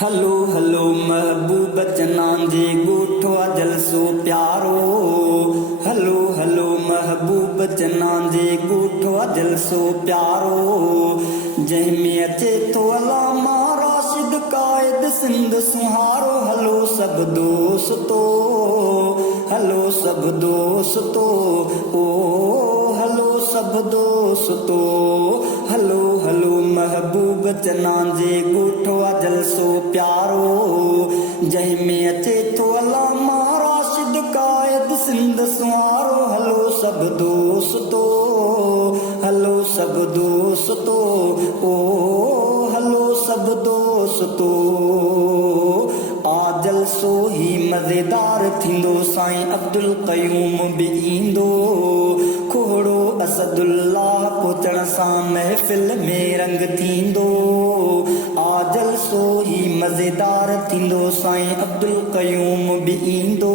Hello hello महबूब चनान जे गोठो जलसो प्यारो। हलो हलो महबूब चनान जे गोठो जलसो प्यारो। जंहिंमें अचे थो अलामा राशिद कायद सिंध सुहारो। हलो सब दोस्तो, हलो सब दोस्तो, ओ हलो सब दोस्तो। हलो हलो महबूब चनान जे गोठो जलसो प्यारो। जंहिंमें अचे थो अलामा राशिद कायद सिंध सुहारो। हलो सब दोस्तो, हलो सब दोस्तो, ओ हलो सब दोस्तो। आ जलसो ही मज़ेदार थींदो, साईं अब्दुल क़यूम बि ईंदो। खोड़ो असदुल्लाह पहुचण सां महफ़िल में रंग थींदो। आ जलसो ही मज़ेदार थींदो, साईं अब्दुल क़यूम बि ईंदो।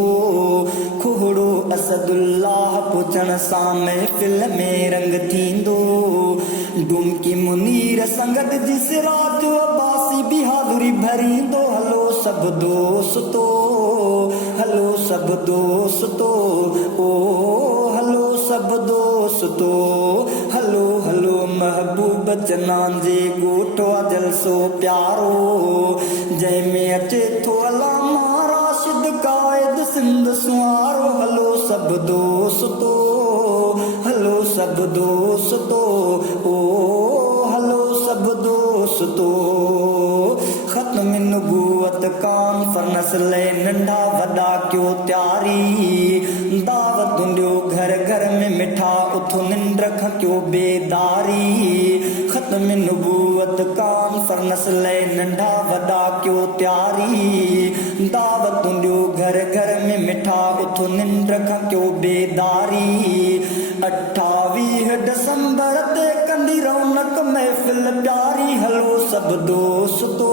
खोड़ो असदुल्लाह पहुचण सां महफ़िल में रंग थींदो। डुमकी मुनीर संगत जी सिराज अब्बासी बि हाज़ुरी भरींदो। हलो सब दोस्तो, हलो सब दोस्तो, ओ हलो सब दोस्तो। हलो हलो महबूब चनान जे गोठो जलसो प्यारो। जंहिंमें अचे थो अलामा राशिद कायद सिंध सुहारो। हलो सब दोस्तो, हलो सब दोस्तो, ओ हलो सब दोस्तो। ख़त्म नबूवत कॉन्फ्रेंस ले नंढा वॾा कयो तैयारी। दावत ॾियो घर घर में मिठा, उथो निंड खकियो बेदारी। ख़त्म नबूवत कॉन्फ्रेंस ले नंढा वॾा कयो तैयारी। दावत ॾियो घर घर में मिठा, उथो निंड खकियो बेदारी। 28 दिसंबर ते कंदी रौनक महफ़िल प्यारी। हलो सब दोस्तो,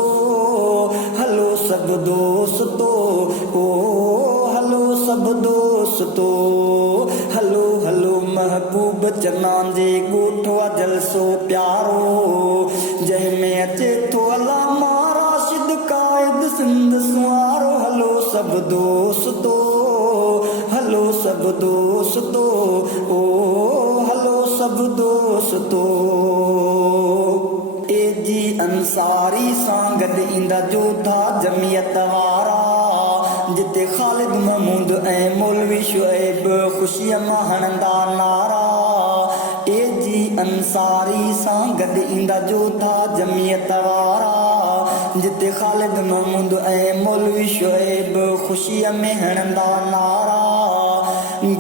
हलो सब दोस्तो, ओ हलो सब दोस्तो। हलो हलो महबूब चनान जे गोठो जलसो प्यारो। जंहिंमें अचे थो अलामा राशिद कायद सिंध सुहारो। हलो सब दोस्तो, हलो सब दोस्तो, ओ हलो सब दोस्तो। एजी अंसारी सां गॾु ईंदा जोधा जमियत वारा। जिते ख़ालिद महमूद ऐं मौलवी शुएब ख़ुशीअ मां हणंदा नारा। एजी अंसारी सां गॾु ईंदा जोधा जमियत वारा। जिते ख़ालिद महमूद ऐं मौलवी शुएब ख़ुशीअ में हणंदा नारा।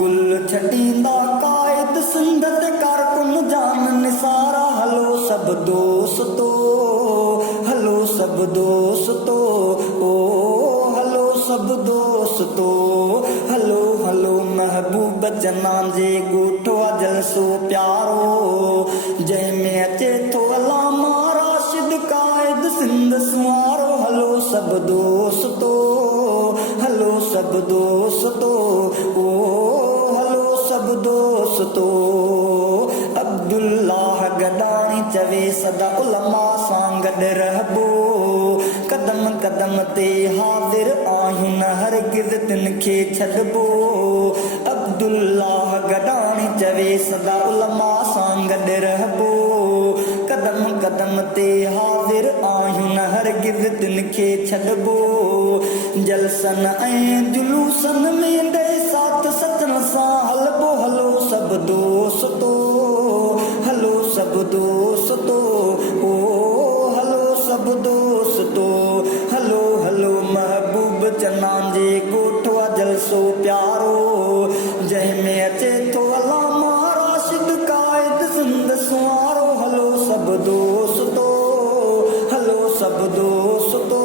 गुल छटींदा कायद सिंध ते कारकुन जान निसारा। हलो सब दोस्तो, हलो सब दोस्तो, ओ हलो सब दोस्तो। हलो हलो महबूब चनान जे गोठो जलसो प्यारो। जंहिंमें अचे थो अलामा राशिद कायद सिंध सुहारो। हलो सब दोस्तो, हलो सब दोस्तो, ओ हलो सब दोस्तो। अब्दुल्लाह गदाणी चवे सदा उलमा सां गॾु रहबो। कदम कदम ते हाज़िर आहिनि हरगिज़ तिन खे छॾबो। अब्दुल्लाह गदाणी चवे सदा उलमा सां गॾु रहबो। कदम कदम ते हाज़िर आहिनि हरगिज़ तिन खे छॾबो। जलसन ऐं जुलूसन में ॾे साथ सचन सां हलबो। हलो सब दोस्तो, हलो सब दोस्तो, ओ हलो सब दोस्तो। हलो हलो महबूब चनान जे गोठो जलसो प्यारो। जंहिंमें अचे थो अलामा राशिद कायद सिंध सुहारो। हलो सब दोस्तो, हलो सब दोस्तो।